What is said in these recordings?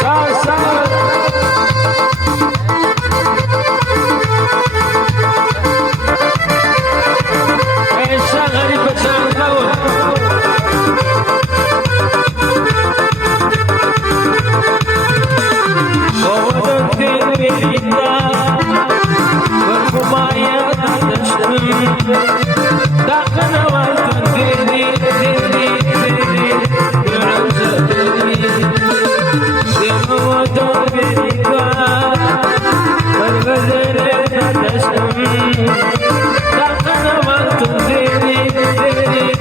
Sağ sağ. Eşya garip eşya kavun. Doğdun tenbirinde Berkumaya tanıştım. Dakına vardın deli deli deli Görünce deli Doğdun tenbirinde Berkumaya tanıştım. Dakına vardın deli deli deli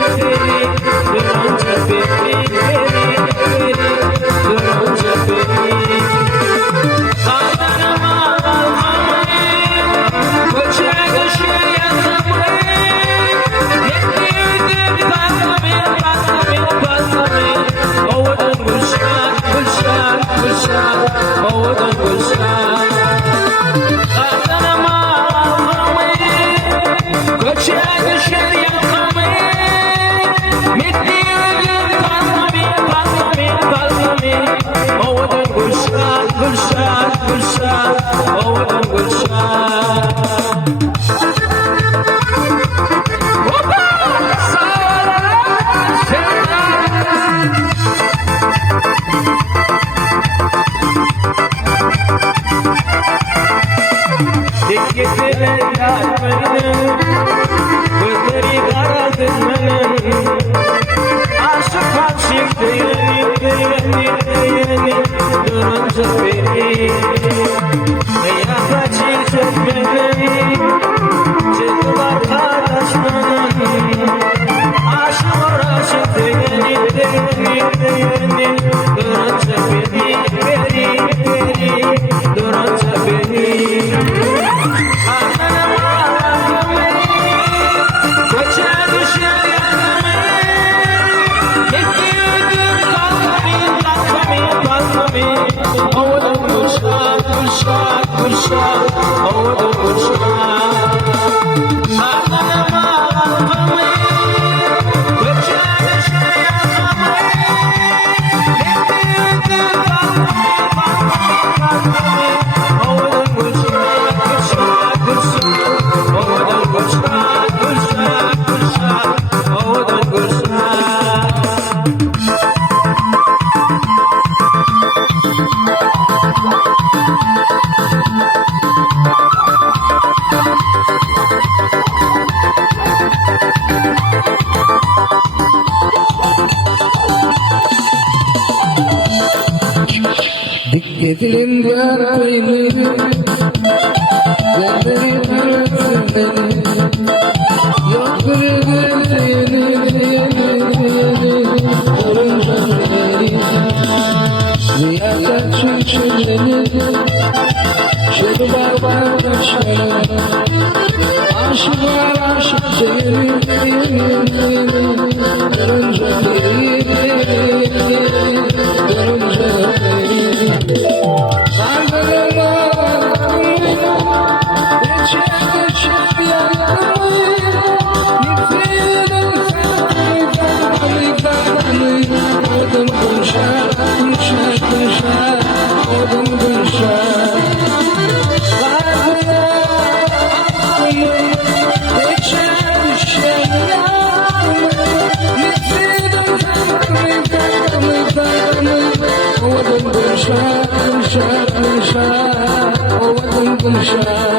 Görünce deli deli deli Görünce deli Getirin yar beni, gönderin beni. Yok bırakın seni, olunca beni. Ziyaret çöçüleni, şöyle barbar kaçarım. Aşık var aşık seni, görünce beni, görünce beni. Shah, oh,